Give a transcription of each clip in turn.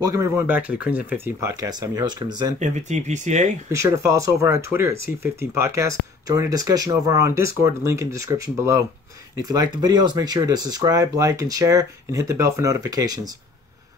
Welcome everyone back to the Crimson 15 Podcast. I'm your host, Crimson. M15 PCA. Be sure to follow us over on Twitter at C15 Podcast. Join the discussion over on Discord, the link in the description below. And if you like the videos, make sure to subscribe, like, and share, and hit the bell for notifications.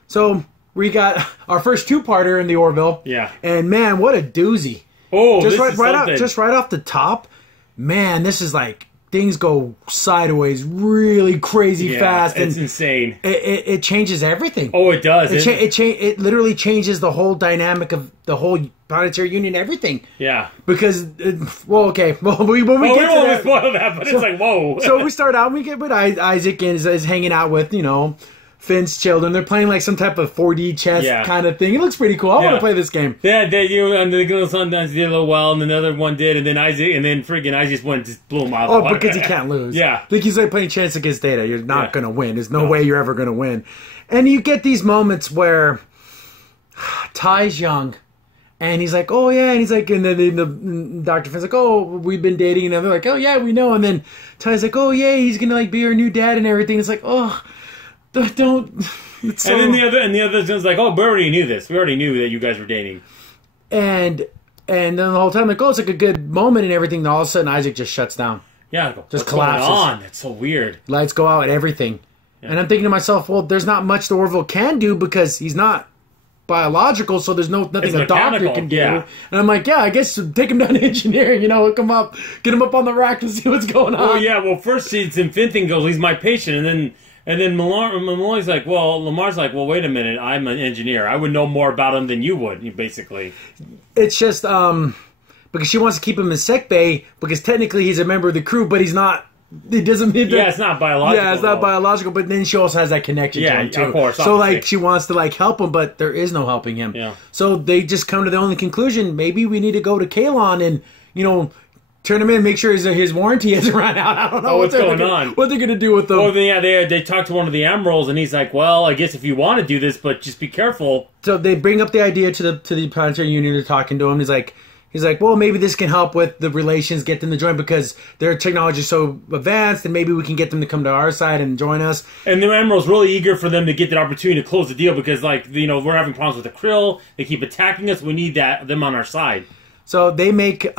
So, we got our first two-parter in the Orville. Yeah. And man, what a doozy. Oh, just this is something. just right off the top, man, this is like, things go sideways really crazy fast. It's and insane. It changes everything. Oh, it does. It literally changes the whole dynamic of the whole planetary union, everything. Yeah. Because, when we get to that, spoil that, but it's like, whoa. So we start out, we get with Isaac and is hanging out with, Finn's children. They're playing like some type of 4D chess kind of thing. It looks pretty cool. I want to play this game. Yeah, and the little son did a little well, and another one did, and then friggin' Isaac just went just blew him out. Oh, because he can't lose. Yeah. Like he's like playing chance against Data. You're not going to win. There's no way you're ever going to win. And you get these moments where Ty's young. And he's like, oh, yeah. And he's like, and then the Dr. Finn's like, oh, we've been dating. And they're like, oh, yeah, we know. And then Ty's like, oh, yeah, he's going to like be our new dad and everything. It's like, oh, don't. It's so... And then the other one's like, oh, we already knew this. We already knew that you guys were dating. And then the whole time, like, oh, it's like a good moment and everything. And all of a sudden, Isaac just shuts down. Yeah. Just collapses. Going on? That's so weird. Lights go out, everything. Yeah. And I'm thinking to myself, well, there's not much the Orville can do because he's not biological, so there's nothing a doctor can do. Yeah. And I'm like, yeah, I guess take him down to engineering, hook him up, get him up on the rack and see what's going on. Oh, yeah, well, first Finn thing goes, he's my patient, and then Lamar's like, well, wait a minute, I'm an engineer. I would know more about him than you would, basically. It's just, because she wants to keep him in sick bay, because technically he's a member of the crew, but he's not. It doesn't mean that. Yeah, it's not biological. Yeah, it's not biological, but then she also has that connection to him, too. Of course. So, like, she wants to, like, help him, but there is no helping him. Yeah. So they just come to the only conclusion, maybe we need to go to Kalon and, turn him in, make sure his warranty hasn't run out. I don't know what's going on. What they're going to do with them. Oh, then, they talked to one of the Emeralds, and he's like, well, I guess if you want to do this, but just be careful. So they bring up the idea to the Planetary Union. They're talking to him. He's like, well, maybe this can help with the relations, get them to join because their technology is so advanced, and maybe we can get them to come to our side and join us. And the Emerald's really eager for them to get that opportunity to close the deal because, we're having problems with the Krill. They keep attacking us. We need them on our side. So they may get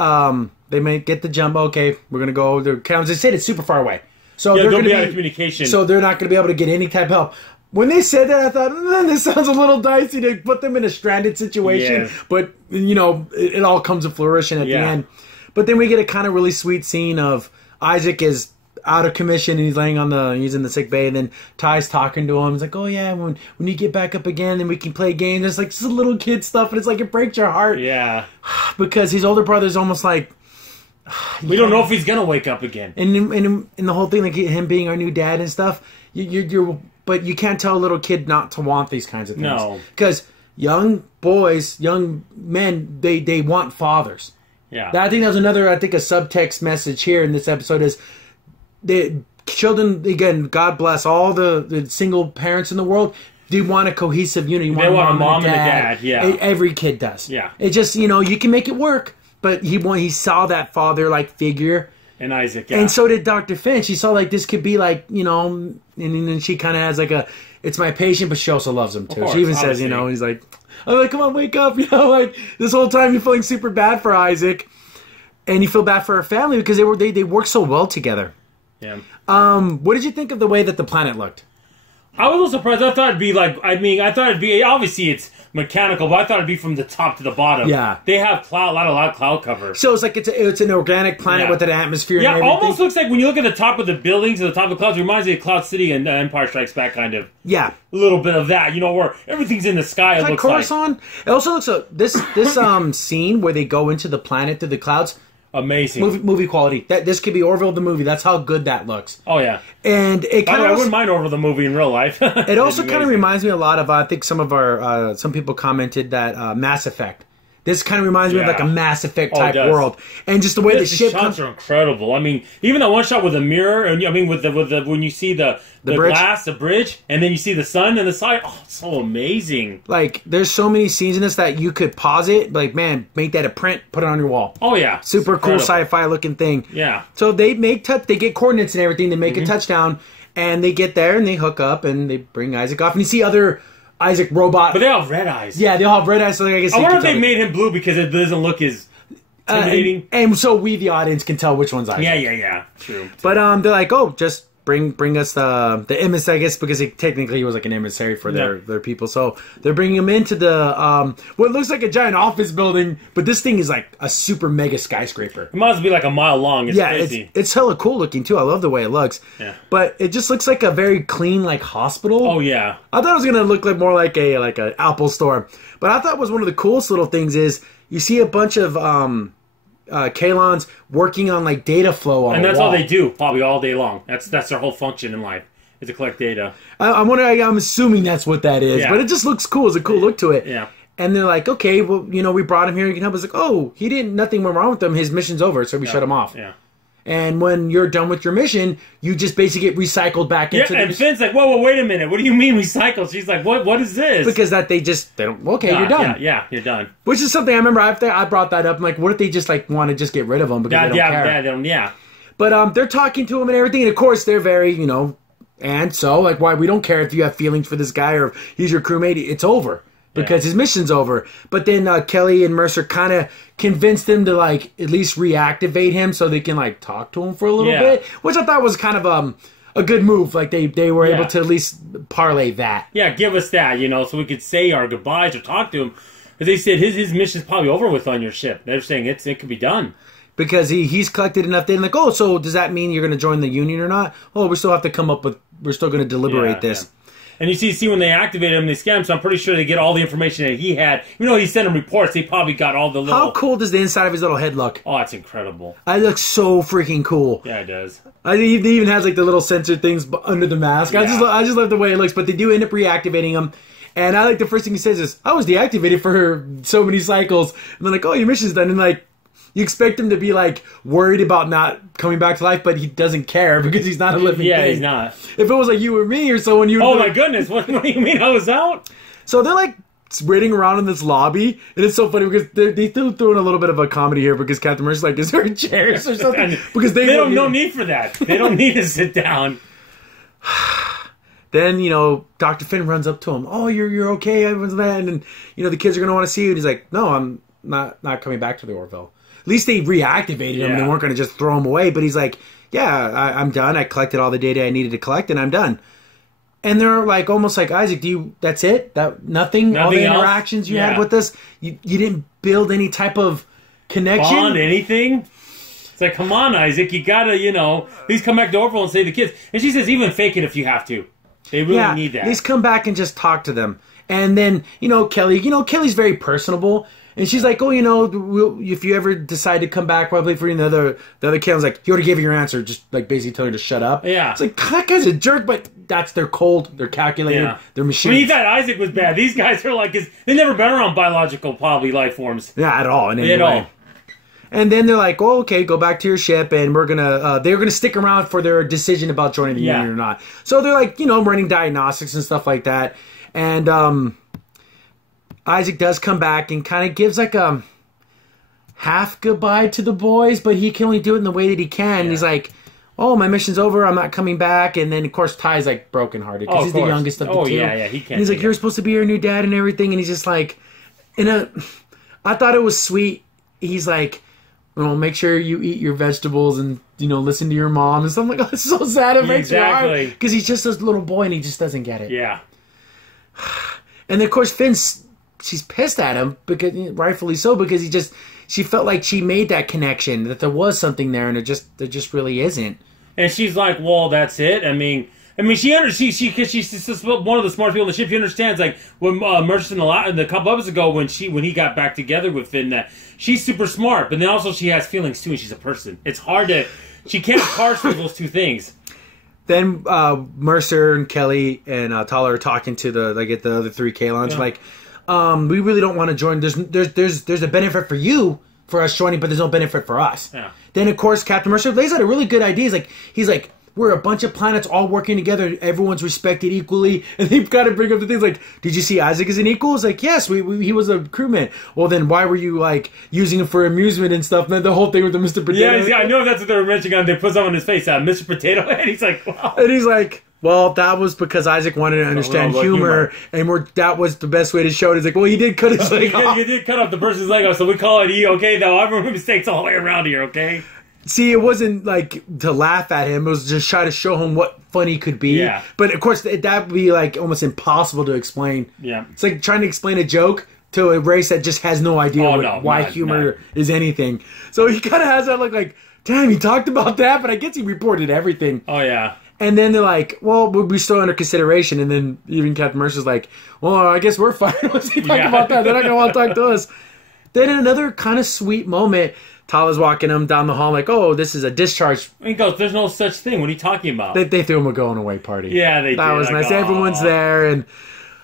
the jump. Okay, we're gonna go. They said it's super far away, so they're going to be out of communication. So they're not going to be able to get any type of help. When they said that, I thought, this sounds a little dicey to put them in a stranded situation. Yes. But, it all comes to fruition at the end. But then we get a kind of really sweet scene of Isaac is out of commission and he's in the sick bay. And then Ty's talking to him. He's like, oh, yeah, when you get back up again, then we can play games. It's like just little kid stuff. And it's like it breaks your heart. Yeah. Because his older brother's almost like... We don't know if he's going to wake up again. And the whole thing, like him being our new dad and stuff, but you can't tell a little kid not to want these kinds of things. No. Because young boys, young men, they want fathers. Yeah. I think that was another, a subtext message here in this episode is the children, again, God bless all the single parents in the world, they want a cohesive unit. They want a mom and a dad. Yeah. Every kid does. Yeah. It just, you can make it work. But he saw that father-like figure. And Isaac, yeah. And so did Dr. Finn. She saw, like, this could be, like, and then she kind of has, like, it's my patient, but she also loves him, too. Course, she even says, he's like, I'm like, come on, wake up. Like, this whole time you're feeling super bad for Isaac. And you feel bad for her family because they work so well together. Yeah. What did you think of the way that the planet looked? I was a little surprised. I thought it'd be like, obviously it's mechanical, but I thought it'd be from the top to the bottom. Yeah. They have a lot of cloud cover. So it's like it's an organic planet with an atmosphere and everything. Yeah, almost looks like when you look at the top of the buildings and the top of the clouds, it reminds me of Cloud City and Empire Strikes Back, kind of. Yeah. A little bit of that, where everything's in the sky, it looks Coruscant. It also looks like this scene where they go into the planet through the clouds. Amazing. Movie quality. This could be Orville the movie. That's how good that looks. Oh, yeah. And it kind of... I wouldn't mind Orville the movie in real life. It also kind of reminds me a lot of, I think some people commented that Mass Effect. This kind of reminds me of like a Mass Effect type world, and just the way the ship shots are incredible. I mean, even that one shot with the mirror, and with the when you see the glass, the bridge, and then you see the sun and the side. Oh, it's so amazing! Like, there's so many scenes in this that you could pause it, like, man, make that a print, put it on your wall. Oh yeah, super cool sci-fi looking thing. Yeah. So they get coordinates and everything. They make a touchdown, and they get there and they hook up and they bring Isaac off, and you see other Isaac robot. But they all have red eyes. Yeah, they all have red eyes. So I guess I wonder if they made him blue because it doesn't look as intimidating. And so we, the audience, can tell which one's Isaac. Yeah. True. But they're like, oh, just bring us the emissary, I guess, because technically he was like an emissary for their people. So they're bringing him into the what looks like a giant office building, but this thing is like a super mega skyscraper. It must be like a mile long. It's crazy. It's hella cool looking too. I love the way it looks. Yeah. But it just looks like a very clean like hospital. Oh yeah. I thought it was gonna look like more like a Apple store. But I thought was one of the coolest little things is you see a bunch of Kalons working on like data flow on and that's all all they do probably all day long. That's their whole function in life is to collect data. I'm assuming that's what that is, Yeah. but it just looks cool. It's a cool look to it. Yeah. And they're like, okay, well, we brought him here. You can help us. Like, oh, nothing went wrong with him. His mission's over, so we shut him off. Yeah. And when you're done with your mission, you just basically get recycled back into the and Finn's like, whoa, wait a minute. What do you mean recycled? She's like, what is this? because that they don't. Okay, you're done. Yeah, you're done. Which is something I remember after I brought that up. I'm like, what if they just like want to just get rid of him because they don't care? Yeah. But they're talking to him and everything, and of course they're very, and so like, why we don't care if you have feelings for this guy or if he's your crewmate. It's over. Because his mission's over. But then Kelly and Mercer kind of convinced them to, like, at least reactivate him so they can, like, talk to him for a little bit. Which I thought was kind of a good move. Like, they were able to at least parlay that. Yeah, give us that, so we could say our goodbyes or talk to him. Because they said his mission's probably over with on your ship. They're saying it could be done. Because he's collected enough data. Like, oh, so does that mean you're going to join the Union or not? Oh, we still have to come up with... We're still going to deliberate this. Yeah. And you see when they activate him, they scan him, so I'm pretty sure they get all the information that he had. Even though he sent them reports, they probably got all the little... How cool does the inside of his little head look? Oh, it's incredible. It looks so freaking cool. Yeah, it does. He even has like the little sensor things under the mask. Yeah. I just love the way it looks, but they do end up reactivating him. And I like the first thing he says is, I was deactivated for so many cycles. And they're like, oh, your mission's done. And like, you expect him to be like worried about not coming back to life, but he doesn't care because he's not a living thing. Yeah, he's not. If it was like you or me or someone, you would... Oh my goodness, what do you mean I was out? So they're like waiting around in this lobby, and it's so funny because they still throwing a little bit of a comedy here because Captain Mercer's like, is there chairs or something? Because they don't no need for that. They don't need to sit down. Then, Dr. Finn runs up to him. Oh, you're okay, everyone's mad, and the kids are gonna want to see you. And he's like, no, I'm not coming back to the Orville. At least they reactivated him and they weren't going to just throw him away. But he's like, yeah, I'm done. I collected all the data I needed to collect and I'm done. And they're like, almost like, Isaac, that's it? Nothing all the interactions you had with us? You didn't build any type of connection? Bond, anything? It's like, come on, Isaac, you gotta, at least come back to Orville and save the kids. And she says, even fake it if you have to. They really need that. At least come back and just talk to them. And then, Kelly, Kelly's very personable. And she's like, oh, if you ever decide to come back, probably for the other Kalen's like, you already gave your answer, just like basically telling her to shut up. Yeah. It's like, that guy's a jerk, but they're cold, they're calculated, they're machines. When you thought Isaac was bad, these guys are like, they never been around biological, probably, life forms. Yeah, at all. At all. And then they're like, oh, okay, go back to your ship, and they're gonna stick around for their decision about joining the Union or not. So they're like, running diagnostics and stuff like that. And, Isaac does come back and kind of gives like a half goodbye to the boys, but he can only do it in the way that he can. Yeah. He's like, oh, my mission's over, I'm not coming back. And then, of course, Ty's like brokenhearted because he's the youngest of the two. Oh, yeah, he can't. And he's like, you're supposed to be your new dad and everything. And he's just like, I thought it was sweet. He's like, make sure you eat your vegetables and, listen to your mom. And so I'm like, oh, it's so sad. It makes me hard. Because he's just this little boy and he just doesn't get it. Yeah. And then, of course, she's pissed at him, because rightfully so, because she felt like she made that connection, that there was something there, and there just really isn't. And she's like, well, that's it. I mean, because she's one of the smartest people on the ship. She understands, like, when Mercer a couple episodes ago, when he got back together with Finn, that she's super smart, but then also she has feelings too, and she's a person. It's hard she can't parse through those two things. Then Mercer and Kelly and Tala are talking to the other three Kalons, like, we really don't want to join. There's a benefit for us joining, but there's no benefit for us. Yeah. Then, of course, Captain Mercer lays out a really good idea. He's like, we're a bunch of planets all working together. Everyone's respected equally. And they've got to bring up the things like, did you see Isaac as an equal? It's like, yes, he was a crewman. Well, then why were you, like, using him for amusement and stuff? And then the whole thing with the Mr. Potato Head. Yeah, I know that's what they were mentioning. They put something on his face, Mr. Potato Head. He's like, wow. And he's like, Well, that was because Isaac wanted to understand humor, and that was the best way to show it. He's like, well, he did cut his leg off. You did cut off the person's leg off, so we call it E, okay, though. I remember mistakes all the way around here, okay? See, it wasn't like to laugh at him. It was just try to show him what funny could be. Yeah. But, of course, that would be, like, almost impossible to explain. Yeah. It's like trying to explain a joke to a race that just has no idea why humor is anything. So he kind of has that look like, damn, he talked about that, but I guess he reported everything. Oh, yeah. And then they're like, well, we're still under consideration. And then even Captain Mercer's like, well, I guess we're fine. Once he talk about that, they're not going to want to talk to us. Then another kind of sweet moment, Tala's walking him down the hall like, oh, this is a discharge. And he goes, there's no such thing. What are you talking about? They threw him a going away party. Yeah, they did. That was like, nice. Everyone's there. And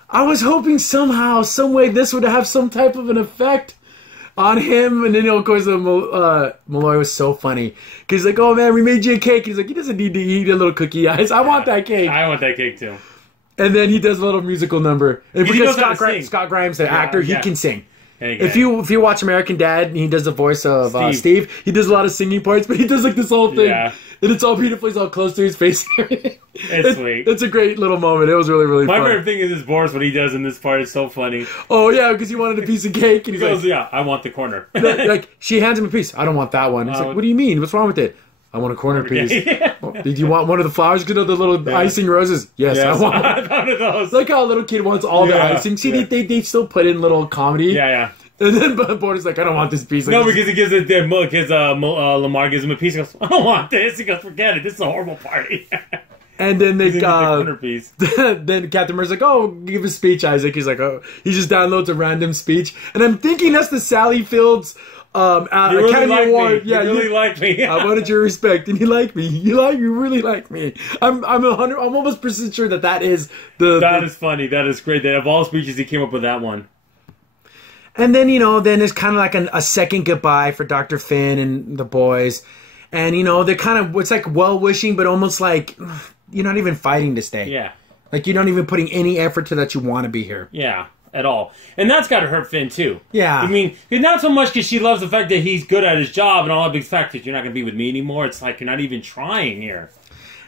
I was hoping somehow, some way, this would have some type of an effect on him. And then, of course, Malloy was so funny. Because he's like, oh, man, we made you a cake. He's like, he doesn't need to eat a little cookie. I want that cake. I want that cake, too. And then he does a little musical number. And because Scott Grimes, the actor, he can sing. If you watch American Dad, and he does the voice of Steve, he does a lot of singing parts, but he does like this whole thing. Yeah. And it's all beautiful. He's all close to his face and everything. It's sweet. It's a great little moment. It was really, really fun. My favorite thing is Boris, what he does in this part is so funny. Oh, yeah, because he wanted a piece of cake. And he goes, yeah, I want the corner. Like, she hands him a piece. I don't want that one. He's like, what do you mean? What's wrong with it? I want a corner piece. Did you want one of the flowers? You know, the little icing roses? Yes, I want one of those. Like how a little kid wants all the icing. See, they still put in little comedy. Yeah. And then Boris like, I don't want this piece. Like, no, because he gives it. Lamar gives him a piece. He goes, I don't want this. He goes, forget it. This is a horrible party. And then they then Captain Mercer's like, oh, give a speech, Isaac. He's like, oh, he just downloads a random speech, and I'm thinking that's the Sally Fields Academy Award. Yeah, you really like me. I wanted your respect, and you like me. You really like me. I'm almost percent sure that is the. That is funny. That is great. That of all speeches, he came up with that one. And then, then there's kind of like a second goodbye for Dr. Finn and the boys. And, they're kind of, it's like well-wishing, but almost like you're not even fighting to stay. Yeah. Like you're not even putting any effort to that you want to be here. Yeah, at all. And that's got to hurt Finn, too. Yeah. I mean, not so much because she loves the fact that he's good at his job and all, but the fact that you're not going to be with me anymore. It's like you're not even trying here.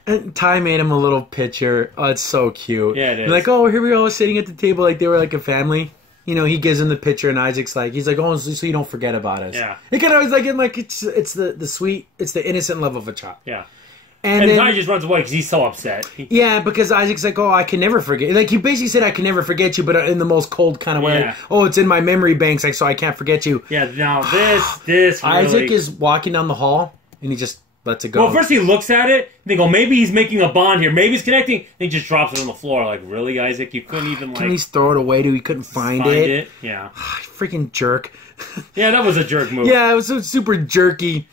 And Ty made him a little picture. Oh, it's so cute. Yeah, it is. And like, oh, here we go, sitting at the table like they were like a family. He gives him the picture, and Isaac's like, he's like, oh, so you don't forget about us. Yeah. It kind of was like, it's the sweet, it's the innocent love of a child. Yeah. And then Ty just runs away because he's so upset. Yeah, because Isaac's like, oh, I can never forget. Like, he basically said, I can never forget you, but in the most cold kind of way. Yeah. Like, oh, it's in my memory banks, like, so I can't forget you. Yeah, now this really... Isaac is walking down the hall, and he just lets it go. Well, first he looks at it, and they go, maybe he's making a bond here. Maybe he's connecting. And he just drops it on the floor. Like, really, Isaac? You couldn't even, like... Can he throw it away, too? He couldn't find it? Yeah. Freaking jerk. Yeah, that was a jerk move. Yeah, it was so super jerky.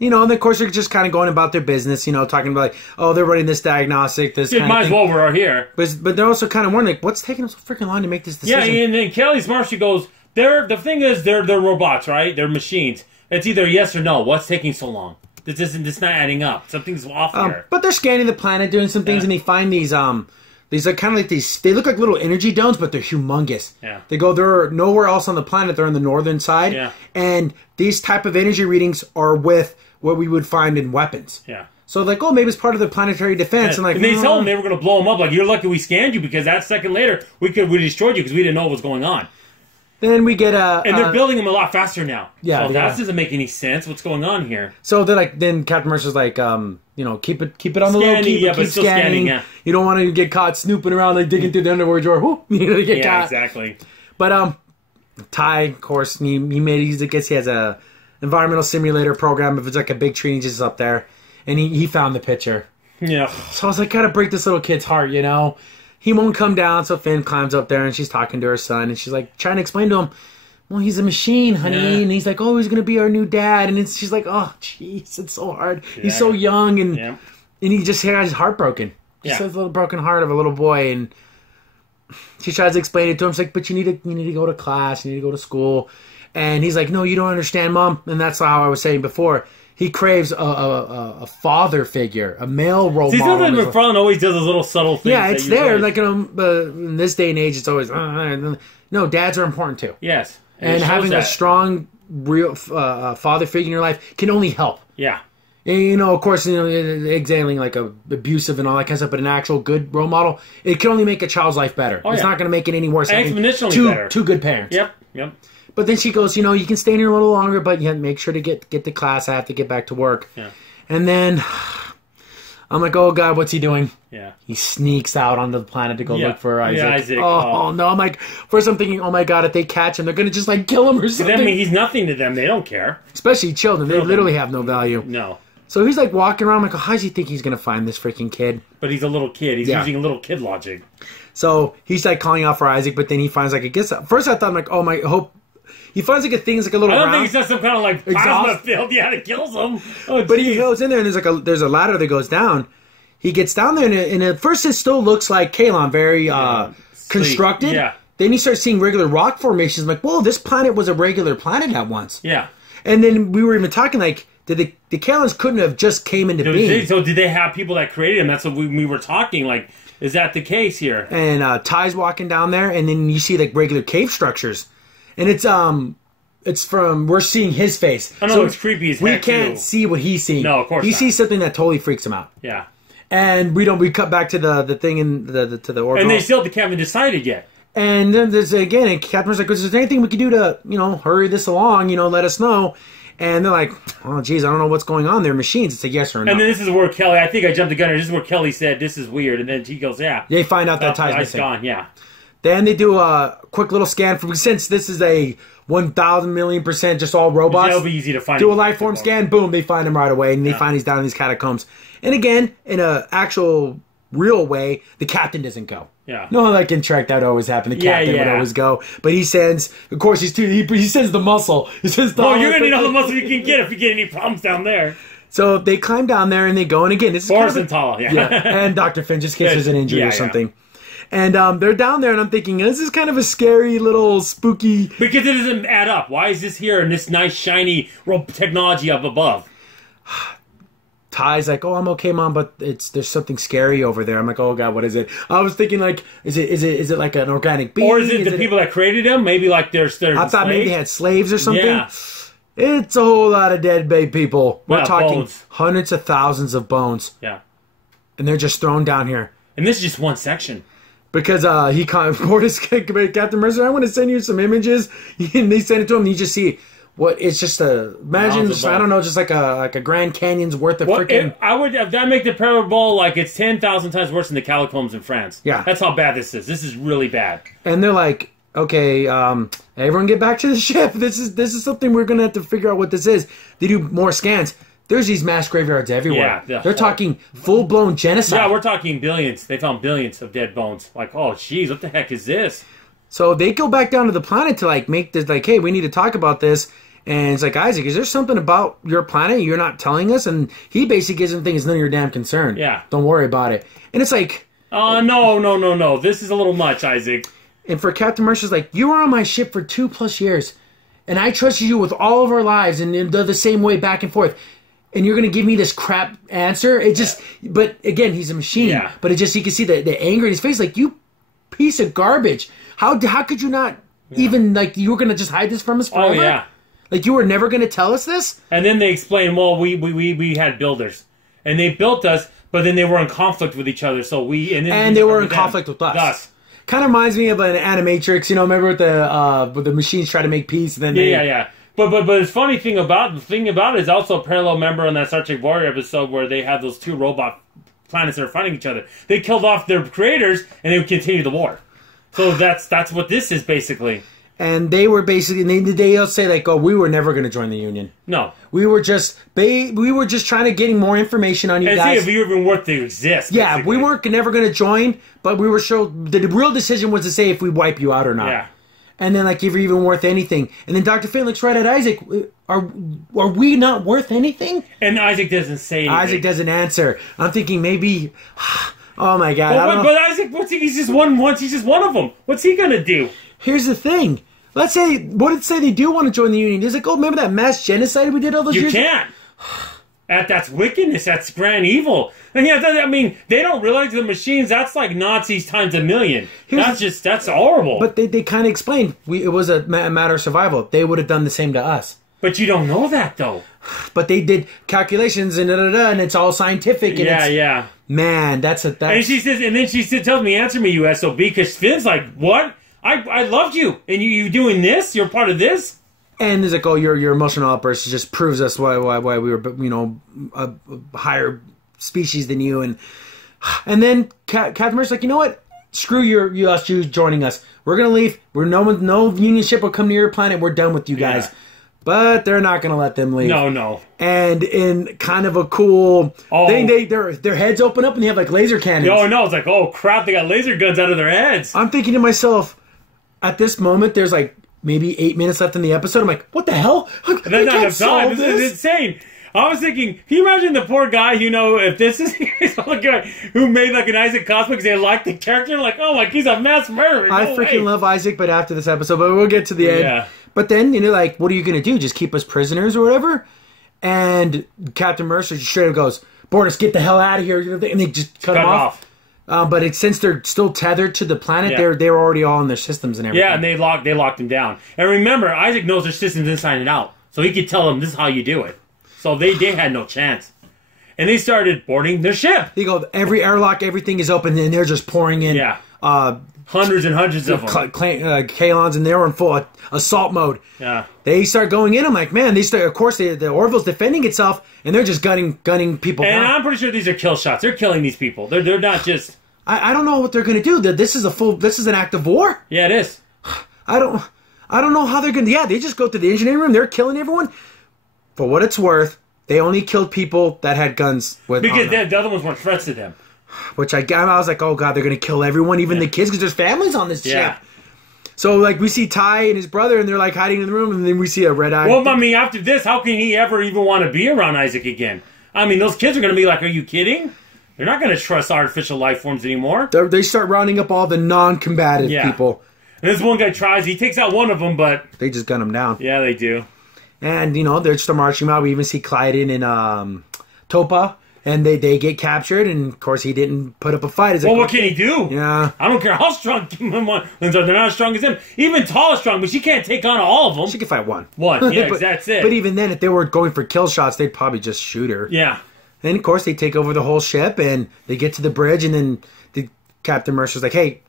And of course they're just kind of going about their business, talking about like, oh, they're running this diagnostic, this kind of might as well we're here. But they're also kind of wondering, like, what's taking them so freaking long to make this decision? Yeah, and then Kelly Smart, she goes, the thing is, they're robots, right? They're machines. It's either yes or no. What's taking so long? This not adding up. Something's off here. But they're scanning the planet, doing some things, and they find these like kind of like these. They look like little energy domes, but they're humongous. Yeah. They go. They're nowhere else on the planet. They're on the northern side. Yeah. And these type of energy readings are with what we would find in weapons. Yeah. So like, oh, maybe it's part of the planetary defense. Yeah. And like, they told them they were going to blow them up. Like, you're lucky we scanned you because that second later we destroyed you because we didn't know what was going on. Then we get and they're building them a lot faster now. Yeah, so that doesn't make any sense. What's going on here? So they're like, then Captain Mercer's like, keep it on the low, keep scanning. Yeah. You don't want to get caught snooping around, like digging through the underwear drawer. Whoo, you get caught. Exactly. But Ty, of course, he has a environmental simulator program. If it's like a big tree, he's just up there, and he found the picture. Yeah. So I was like, gotta break this little kid's heart, He won't come down, so Finn climbs up there, and she's talking to her son, and she's like trying to explain to him, well, he's a machine, honey. Yeah. And he's like, oh, he's going to be our new dad. And she's like, oh, jeez, it's so hard. Yeah. He's so young, and he just has his heart broken. Just has a little broken heart of a little boy, and she tries to explain it to him. She's like, but you need to go to class, you need to go to school. And he's like, no, you don't understand, Mom. And that's how I was saying before. He craves a father figure, a male role model. See, sometimes McFarlane always does those little subtle things. Yeah, it's there. Like in this day and age, it's always no. Dads are important too. Yes, and having a strong, real father figure in your life can only help. Yeah, And, you know, of course, you know, exhaling like abusive and all that kind of stuff, but an actual good role model, it can only make a child's life better. It's not going to make it any worse. Exponentially better. Two good parents. Yep. But then she goes, you know, you can stay in here a little longer, but you have to make sure to get to class. I have to get back to work. Yeah. And then I'm like, oh, God, what's he doing? Yeah. He sneaks out onto the planet to go look for Isaac. Yeah, Isaac. Oh, no. I'm like, first I'm thinking, oh, my God, if they catch him, they're going to just, like, kill him or something. I mean, he's nothing to them. They don't care. Especially children. They literally have no value. No. So he's like walking around like, oh, how does he think he's going to find this freaking kid? But he's a little kid. He's using a little kid logic. So he's like calling out for Isaac, but then he finds like, I guess, first I thought, I'm like, oh my, hope. He finds like a thing, it's like a little I don't round. think he's got some kind of like plasma field. Yeah, that kills him. Oh, but he goes in there and there's a ladder that goes down. He gets down there and at first it still looks like Kalon, very constructed. Yeah. Then you start seeing regular rock formations. I'm like, whoa, this planet was a regular planet at once. Yeah. And then we were even talking like, the Kalons couldn't have just came into being. So did they have people that created him? That's what we were talking. Like, is that the case here? And Ty's walking down there, and then you see like regular cave structures, and it's from we're seeing his face. I know, so it's creepy as heck. We can't see what he's seeing. No, of course he not. sees something that totally freaks him out. Yeah. And we cut back to the thing in to the Orville. And they still haven't decided yet. And then there's again, and Catherine's like, "Is there anything we can do to hurry this along? Let us know." And they're like, oh, geez, I don't know what's going on. They're machines. It's a yes or a no. And then this is where Kelly, I think I jumped the gun here. This is where Kelly said, this is weird. And then he goes, yeah. They find out that Ty's missing. Gone, yeah. Then they do a quick little scan. Since this is a 1,000,000,000% just all robots. It'll be easy to find. Do a life form scan. Boom, they find him right away. And they find he's down in these catacombs. And again, in an actual real way, the captain doesn't go. Yeah. No, like in Trek, that would always happen. The captain would always go. But he sends, of course, he sends the muscle. He says, you're going to need all the muscle you can get if you get any problems down there. So they climb down there and they go. And again, this is Boris and Tall, yeah. And Dr. Finn just kisses an injury or something. And they're down there, and I'm thinking, this is kind of a scary little spooky... Because it doesn't add up. Why is this here and this nice, shiny technology up above? Ty's like, oh, I'm okay, Mom, but there's something scary over there. I'm like, oh, God, what is it? I was thinking, like, is it like an organic being? Or is it the people that created him? Maybe, like, they're I thought maybe they had slaves or something. Yeah. It's a whole lot of dead people. We're talking bones. Hundreds of thousands of bones. Yeah. And they're just thrown down here. And this is just one section. Because he Captain Mercer, I want to send you some images. And they send it to him, and you just see... It's just imagine, I don't know, just like a Grand Canyon's worth of freaking... If that make the parable like it's 10,000 times worse than the catacombs in France. Yeah. That's how bad this is. This is really bad. And they're like, okay, everyone get back to the ship. This is something we're going to have to figure out what this is. They do more scans. There's these mass graveyards everywhere. Yeah, they're talking full-blown genocide. Yeah, we're talking billions. They found billions of dead bones. Like, oh, jeez, what the heck is this? So they go back down to the planet to like make this like, hey, we need to talk about this. And it's like, Isaac, is there something about your planet you're not telling us? And he basically gives him things, none of your damn concern. Yeah. Don't worry about it. And it's like... No. This is a little much, Isaac. And for Captain Mercer's like, you were on my ship for 2+ years. And I trusted you with all of our lives. And they're the same way back and forth. And you're going to give me this crap answer? It just... Yeah. But again, he's a machine. Yeah. But it just, you can see the anger in his face. Like, you piece of garbage. How could you not even, like, you were going to just hide this from us forever? Oh, yeah. Like, you were never going to tell us this? And then they explain, well, we had builders. And they built us, but then they were in conflict with each other, so we... And they were in conflict with us. Kind of reminds me of an Animatrix, remember with the machines try to make peace, and then Yeah. But the funny thing about it is also a parallel member in that Star Trek Warrior episode where they had those two robot planets that are fighting each other. They killed off their creators, and they would continue the war. So that's what this is, basically. And they were basically, they'll say like, oh, we were never going to join the Union. No. We were just trying to get more information on you guys. And see if you even worth to exist. Yeah, basically. we weren't never going to join, but we were sure, the real decision was to say if we wipe you out or not. Yeah. And then like, if you're even worth anything. And then Dr. Finn looks right at Isaac. Are we not worth anything? And Isaac doesn't say anything. Isaac doesn't answer. I'm thinking maybe, oh my God. But Isaac, he's just one of them. What's he going to do? Here's the thing. Let's say, what did it say they do want to join the Union? It's like, oh, remember that mass genocide we did all those years? You can't. That's wickedness. That's grand evil. And they don't realize the machines, that's like Nazis times 1,000,000. That's horrible. But they kind of explained, it was a matter of survival. They would have done the same to us. But you don't know that, though. But they did calculations and and it's all scientific. And Yeah. Man, that's. And she says, and then she tells me, "Answer me, you SOB," because Finn's like, "What? I loved you, and you doing this? You're part of this?" And he's like, "Oh, your emotional outburst just proves us why we were, a higher species than you." And then Captain Mercer's like, "You know what? Screw us Jews joining us. We're gonna leave. No Union ship will come near your planet. We're done with you guys." Yeah. But they're not going to let them leave. No. And in kind of a cool thing, their heads open up and they have like laser cannons. No, it's like, oh crap, they got laser guns out of their heads. I'm thinking to myself, at this moment, there's like maybe 8 minutes left in the episode. I'm like, what the hell? That's not enough time. This is insane. I was thinking, can you imagine the poor guy, if this is the guy who made like an Isaac cosplay because they liked the character, like, oh my, he's a mass murderer. I freaking love Isaac, but after this episode, but we'll get to the end. Yeah. But then, like, what are you going to do? Just keep us prisoners or whatever? And Captain Mercer just straight up goes, Bortus, get the hell out of here. And they just cut him off. But since they're still tethered to the planet, they're already all in their systems and everything. Yeah, and they locked him down. And remember, Isaac knows their systems inside and out. So he could tell them, this is how you do it. So they had no chance. And they started boarding their ship. They go, every airlock, everything is open, and they're just pouring in. Yeah. Hundreds and hundreds of them. Kalons, and they were in full assault mode. Yeah. They start going in. I'm like, man, of course, the Orville's defending itself, and they're just gunning people down. And I'm pretty sure these are kill shots. They're killing these people. They're not just... I don't know what they're going to do. This is an act of war? Yeah, it is. I don't know how they're going to... Yeah, they just go to the engineering room. They're killing everyone. For what it's worth, they only killed people that had guns. Because the other ones weren't threats to them. Which I was like, oh god, they're going to kill everyone, even the kids, because there's families on this ship. So, like, we see Ty and his brother, and they're, like, hiding in the room, and then we see a red-eye. Well, I mean, after this, how can he ever even want to be around Isaac again? I mean, those kids are going to be like, are you kidding? They're not going to trust artificial life forms anymore. They start rounding up all the non-combative people. And this one guy tries, he takes out one of them, but... They just gun him down. Yeah, they do. And, they're just marching him out. We even see Clyden and Topa. And they get captured, and of course he didn't put up a fight. Well, what can he do? Yeah. I don't care how strong they're not as strong as him. Even Tall is strong, but she can't take on all of them. She can fight one. Yeah, that's it. But even then, if they were going for kill shots, they'd probably just shoot her. Yeah. And of course they take over the whole ship, and they get to the bridge, and then the Captain Mercer's like, hey,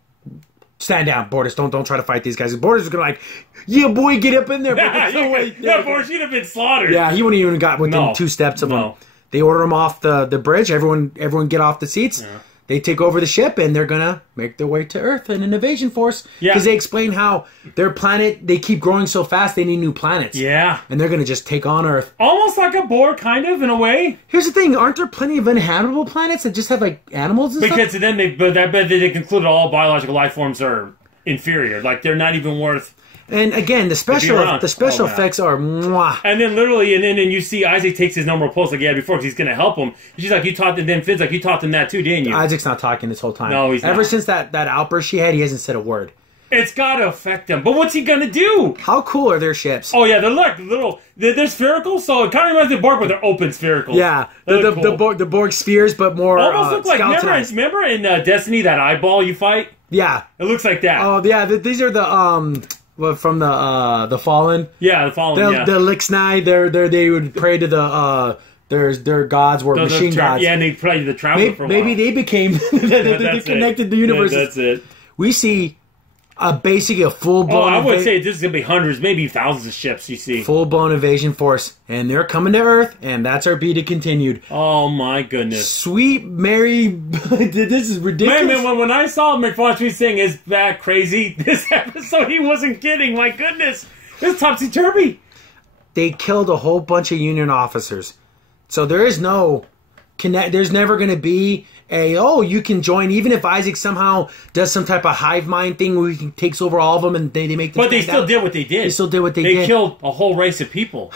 stand down, Bortus. Don't try to fight these guys. Bortus is going to like, yeah, boy, get up in there. Bortus should have been slaughtered. Yeah, he wouldn't even got within 2 steps of him. They order them off the bridge. Everyone get off the seats. Yeah. They take over the ship, and they're going to make their way to Earth in an invasion force. Yeah. Because they explain how their planet, they keep growing so fast, they need new planets. Yeah. And they're going to just take on Earth. Almost like a Borg, kind of, in a way. Here's the thing. Aren't there plenty of uninhabitable planets that just have, like, animals and stuff? Because then they concluded all biological life forms are inferior. Like, they're not even worth... And again, the special effects are mwah. And then literally, and then you see Isaac takes his normal pose like he had before because he's going to help him. She's like, you taught them. Then Finn's like, you taught them that too, didn't you? Isaac's not talking this whole time. No, he's not. Ever since that outburst she had, he hasn't said a word. It's got to affect him. But what's he going to do? How cool are their ships? Oh, yeah, they're like little... They're spherical, so it kind of reminds me of Borg, but they're open spherical. Yeah, the Borg spheres, but more almost look like... Remember in Destiny, that eyeball you fight? Yeah. It looks like that. Oh, yeah, these are the... from the Fallen. Yeah, the Fallen. The Lixnai, they would pray to the their gods were machine gods. Yeah, and they pray to the Traveler for a while. Maybe they became they connected the universe. That's it. We see basically a full blown. I would say this is gonna be hundreds, maybe thousands of ships. You see, full blown invasion force, and they're coming to Earth, and that's our beat. It continued. Oh my goodness, sweet Mary, this is ridiculous. Man, when I saw McFarlane saying is that crazy this episode, he wasn't kidding. My goodness, it's topsy turvy. They killed a whole bunch of Union officers, so there is no connect. There's never going to be you can join, even if Isaac somehow does some type of hive mind thing where he takes over all of them and they make them. But they still did what they did. They still did what they did. They killed a whole race of people.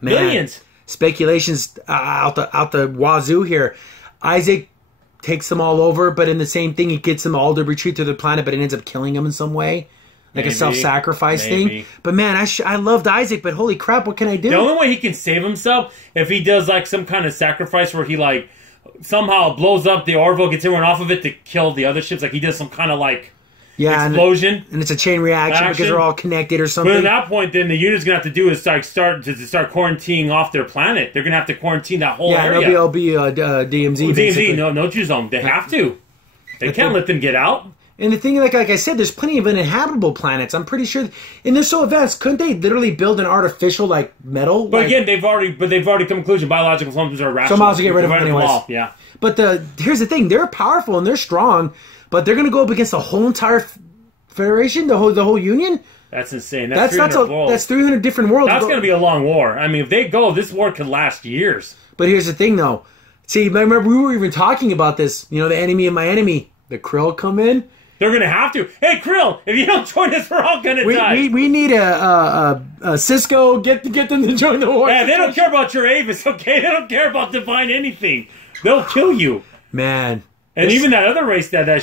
Man, millions. Speculations out the wazoo here. Isaac takes them all over, but in the same thing, he gets them all to retreat to the planet, but it ends up killing them in some way. Like a self-sacrifice thing. But man, I loved Isaac, but holy crap, what can I do? The only way he can save himself, if he does like some kind of sacrifice where he like somehow blows up the Orville, gets everyone off of it to kill the other ships. Like he does some kind of like explosion. And it's a chain reaction because they're all connected or something. But at that point, then the unit's going to have to do is like start quarantining off their planet. They're going to have to quarantine that whole area. Yeah, it'll be DMZ. DMZ, no Jew zone. They have to. They can't let them get out. And the thing, like I said, there's plenty of uninhabitable planets. I'm pretty sure, and they're so advanced. Couldn't they literally build an artificial like metal? But again, they've already come to conclusion. Biological functions are rational. So might as well get rid of them anyways. Yeah. But here's the thing: they're powerful and they're strong, but they're going to go up against the whole entire Federation, the whole Union. That's insane. That's 300 different worlds. That's going to be a long war. I mean, if they go, this war could last years. But here's the thing, though. See, remember we were even talking about this. You know, the enemy of my enemy, the Krill, come in. They're going to have to. Hey, Krill, if you don't join us, we're all going to die. We need a Cisco. Get them to join the war. Yeah, they don't care about your Avis, okay? They don't care about Divine anything. They'll kill you. Man. And even that other race, I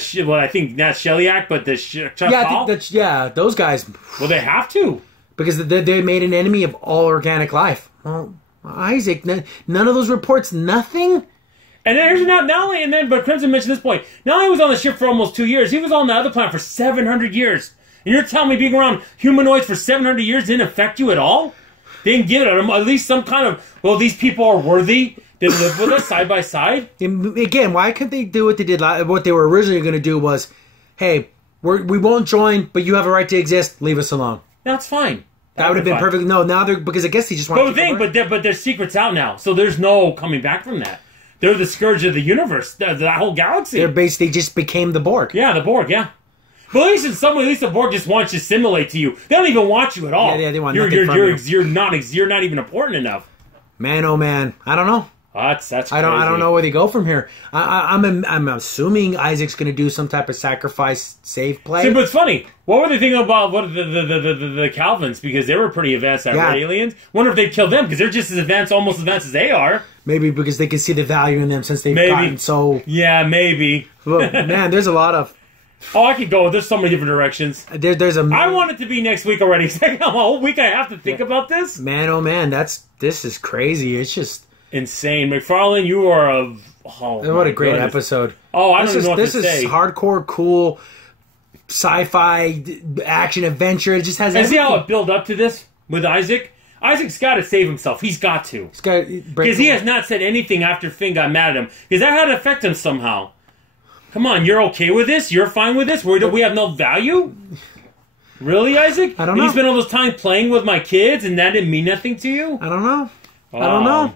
think not Shellyak, but the those guys. Well, they have to. Because they made an enemy of all organic life. Well, Isaac, none of those reports, nothing? And then but Crimson mentioned this point. Not only was on the ship for almost 2 years, he was on the other planet for 700 years. And you're telling me being around humanoids for 700 years didn't affect you at all? They didn't give them at least some kind of, well, these people are worthy. They live with us side by side. And again, why couldn't they do what they did? What they were originally going to do was, hey, we won't join, but you have a right to exist. Leave us alone. That's fine. That would have been perfect. No, now because I guess they just want. But their secret's out now, so there's no coming back from that. They're the scourge of the universe, that whole galaxy. They just became the Borg. Yeah, the Borg. Yeah. But at least in some way, at least the Borg just wants to assimilate to you. They don't even want you at all. Yeah, they want nothing from you. You're not even important enough. Man, oh man, I don't know. That's crazy. I don't know where they go from here. I'm assuming Isaac's going to do some type of sacrifice save play. See, but it's funny. What were they thinking about the Calvins? Because they were pretty advanced aliens. Wonder if they'd kill them because they're just as advanced, almost advanced as they are. Maybe because they can see the value in them since they've gotten so. Yeah, maybe. Look, man, there's a lot of. Oh, I could go. There's so many different directions. I want it to be next week already. A whole week I have to think about this. Man, oh man, this is crazy. It's just. Insane. McFarlane, you are what a great episode. Oh, I don't know what to say. This is hardcore, cool, sci-fi, action, adventure. It just has everything. See how it built up to this with Isaac? Isaac's got to save himself. He's got to. Because he has not said anything after Finn got mad at him. Because that had to affect him somehow. Come on, you're okay with this? You're fine with this? We have no value? Really, Isaac? I don't know. You spent all this time playing with my kids and that didn't mean nothing to you? I don't know. I don't know.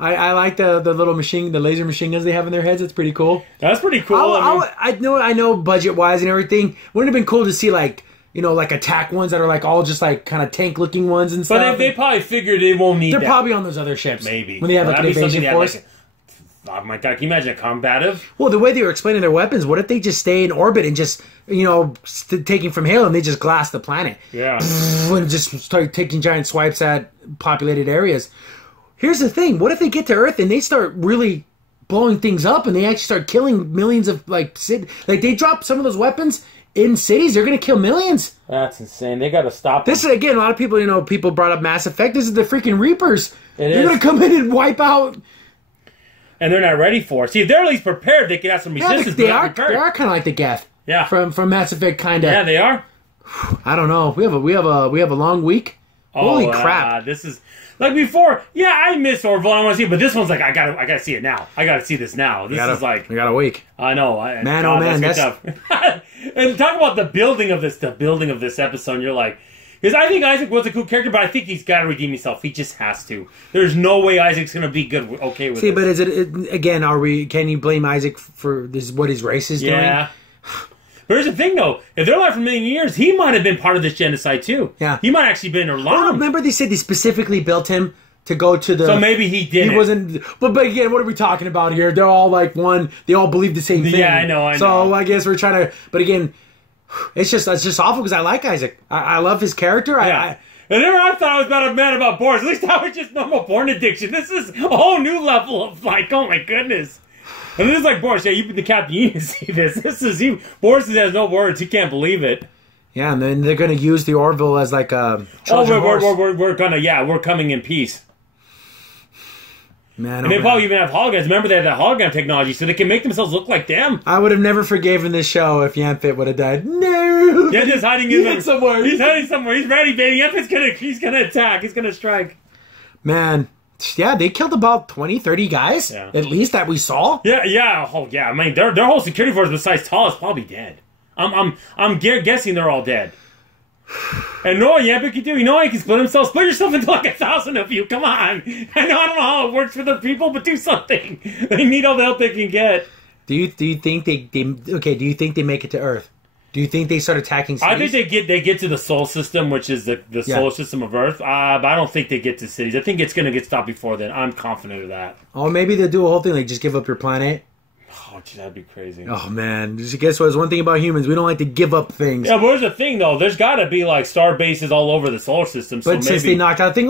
I like the little the laser machine guns they have in their heads. It's pretty cool. That's pretty cool. I know budget wise and everything. Wouldn't it have been cool to see like attack ones that are like all just like kind of tank looking ones and stuff. But they probably figured they won't need. They're probably on those other ships. Maybe when they have like an invasion force. Oh my god! Can you imagine a combative? Well, the way they were explaining their weapons, what if they just stay in orbit and just taking from Halo and they just glass the planet? Yeah, and just start taking giant swipes at populated areas. Here's the thing. What if they get to Earth and they start really blowing things up and they actually start killing millions of, they drop some of those weapons in cities, they're going to kill millions. That's insane. They got to stop them. This is, again, a lot of people brought up Mass Effect. This is the freaking Reapers. They're going to come in and wipe out. And they're not ready for it. See, if they're at least prepared, they can have some resistance. They are kind of like the Geth. Yeah. From Mass Effect, kind of. Yeah, they are. I don't know. We have a long week. Holy crap. This is... Like before, yeah, I miss Orville. I want to see it, but this one's like I gotta see it now. I gotta see this now. This is like we got a week. I know, man. Oh man, that's tough. And talk about the building of this episode. You're like, because I think Isaac was a cool character, but I think he's got to redeem himself. He just has to. There's no way Isaac's gonna be okay with. See, but is it again? Can you blame Isaac for this? What his race is doing? Yeah. Here's the thing, though. If they're alive for a million years, he might have been part of this genocide, too. Yeah. He might have actually been alarmed. Remember they said they specifically built him to go to the... So maybe he didn't. He wasn't... But again, what are we talking about here? They're all like one... They all believe the same thing. Yeah, I know. So I guess we're trying to... But again, it's just awful because I like Isaac. I love his character. Yeah. And then I thought I was mad about Boris. At least that was just normal porn addiction. This is a whole new level of like, oh my goodness. And this is like, Boris, yeah, you've been the captain, you need to see this. This is, Boris has no words, he can't believe it. Yeah, and then they're going to use the Orville as like a Trojan horse. We're coming in peace. Man, and they probably even have holograms. Remember, they have that hologram technology, so they can make themselves look like them. I would have never forgiven this show if Yamfit would have died. No! Yeah, just hiding in somewhere. He's hiding somewhere. He's ready, baby. Yamfit's gonna attack. He's gonna strike. Man, yeah, they killed about 20, 30 guys, at least, that we saw. Yeah. Oh, yeah. I mean, their whole security force besides Tall is probably dead. I'm guessing they're all dead. And no, Yamfit can do. You know, he can split himself. Split yourself into like 1,000 of you. Come on. I don't know how it works for the people, but do something. They need all the help they can get. Do you think they do you think they make it to Earth? Do you think they start attacking cities? I think they get to the solar system, which is the solar system of Earth. But I don't think they get to cities. I think it's going to get stopped before then. I'm confident of that. Oh, maybe they'll do a whole thing like just give up your planet. Oh, gee, that'd be crazy. Oh, man. Guess what? There's one thing about humans. We don't like to give up things. Yeah, but here's the thing, though. There's got to be, like, star bases all over the solar system. So but since they knocked out the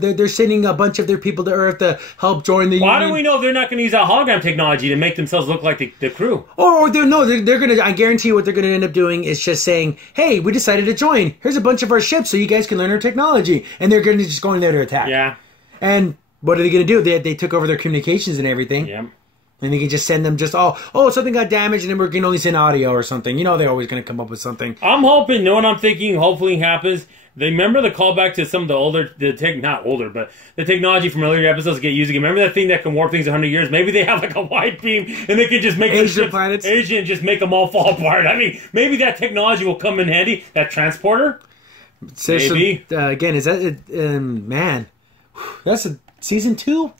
thing, they're sending a bunch of their people to Earth to help join the Why Union. do we know they're not going to use that hologram technology to make themselves look like the crew? Or they're going to, I guarantee you what they're going to end up doing is just saying, hey, we decided to join. Here's a bunch of our ships so you guys can learn our technology. And they're going to just go in there to attack. Yeah. And what are they going to do? They took over their communications and everything. Yeah. And they can just send them something got damaged and then we can only send audio or something. You know they're always going to come up with something. I'm hoping, you know what I'm thinking, hopefully happens. They remember the callback to some of the not older, but the technology from earlier episodes get used again. Remember that thing that can warp things 100 years? Maybe they have like a wide beam and they can just make Asian planets. Asian and just make them all fall apart. I mean, maybe that technology will come in handy. That transporter? Maybe. Again, is that, man, that's season 2?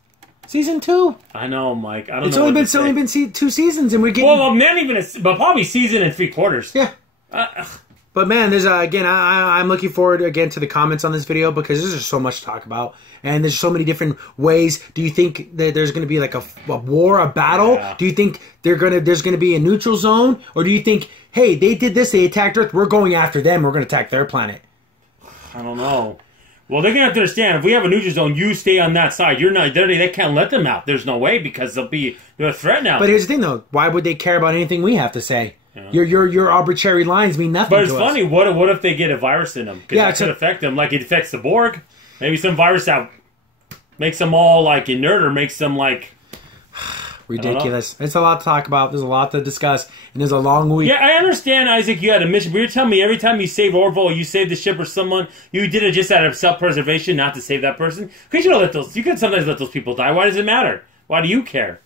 Season 2. I know, Mike. I don't it's know. It's only been 2 seasons, and we're getting. Well, not even but probably season and 3/4. Yeah. But man, there's again. I'm looking forward again to the comments on this video because there's just so much to talk about, and there's so many different ways. Do you think that there's going to be like a war, a battle? Yeah. Do you think there's going to be a neutral zone, or do you think, hey, they did this, they attacked Earth, we're going after them, we're going to attack their planet? I don't know. Well, they're gonna have to understand, if we have a neutral zone, you stay on that side. You're not dirty. They can't let them out. There's no way because they're a threat now. But here's the thing, though. Why would they care about anything we have to say? Yeah. Your arbitrary lines mean nothing. But it's funny. What if they get a virus in them? Because that could affect them, like it affects the Borg. Maybe some virus that makes them all like inert or makes them like ridiculous. It's a lot to talk about. There's a lot to discuss, and there's a long week. Yeah, I understand, Isaac. You had a mission, but you're telling me every time you saved Orville, you saved the ship or someone, you did it just out of self-preservation, not to save that person. Because you could sometimes let those people die. Why does it matter? Why do you care?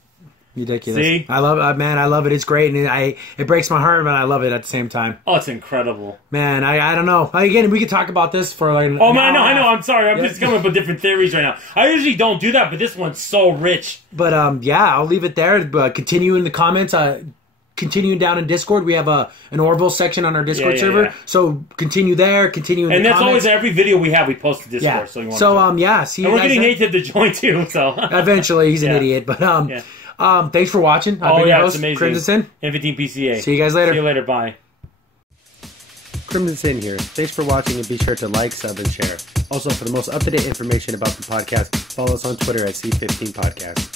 Ridiculous. See? I love it, man. I love it. It's great, and it breaks my heart, but I love it at the same time. Oh, it's incredible. Man, I don't know. Again, we could talk about this for like. Oh man, I know. I'm sorry. I'm just coming up with different theories right now. I usually don't do that, but this one's so rich. But I'll leave it there. But continue in the comments. Continuing down in Discord, we have an Orville section on our Discord server. Yeah. So continue there. Continue in the comments. And that's always every video we have. We post to Discord. Yeah. So you want see you and we're guys getting Native to join too. So eventually, he's an idiot. But thanks for watching. I've been your host, it's amazing. Crimson. N15 PCA. See you guys later. See you later. Bye. Crimson Sin here. Thanks for watching, and be sure to like, sub, and share. Also, for the most up-to-date information about the podcast, follow us on Twitter at C15 Podcast.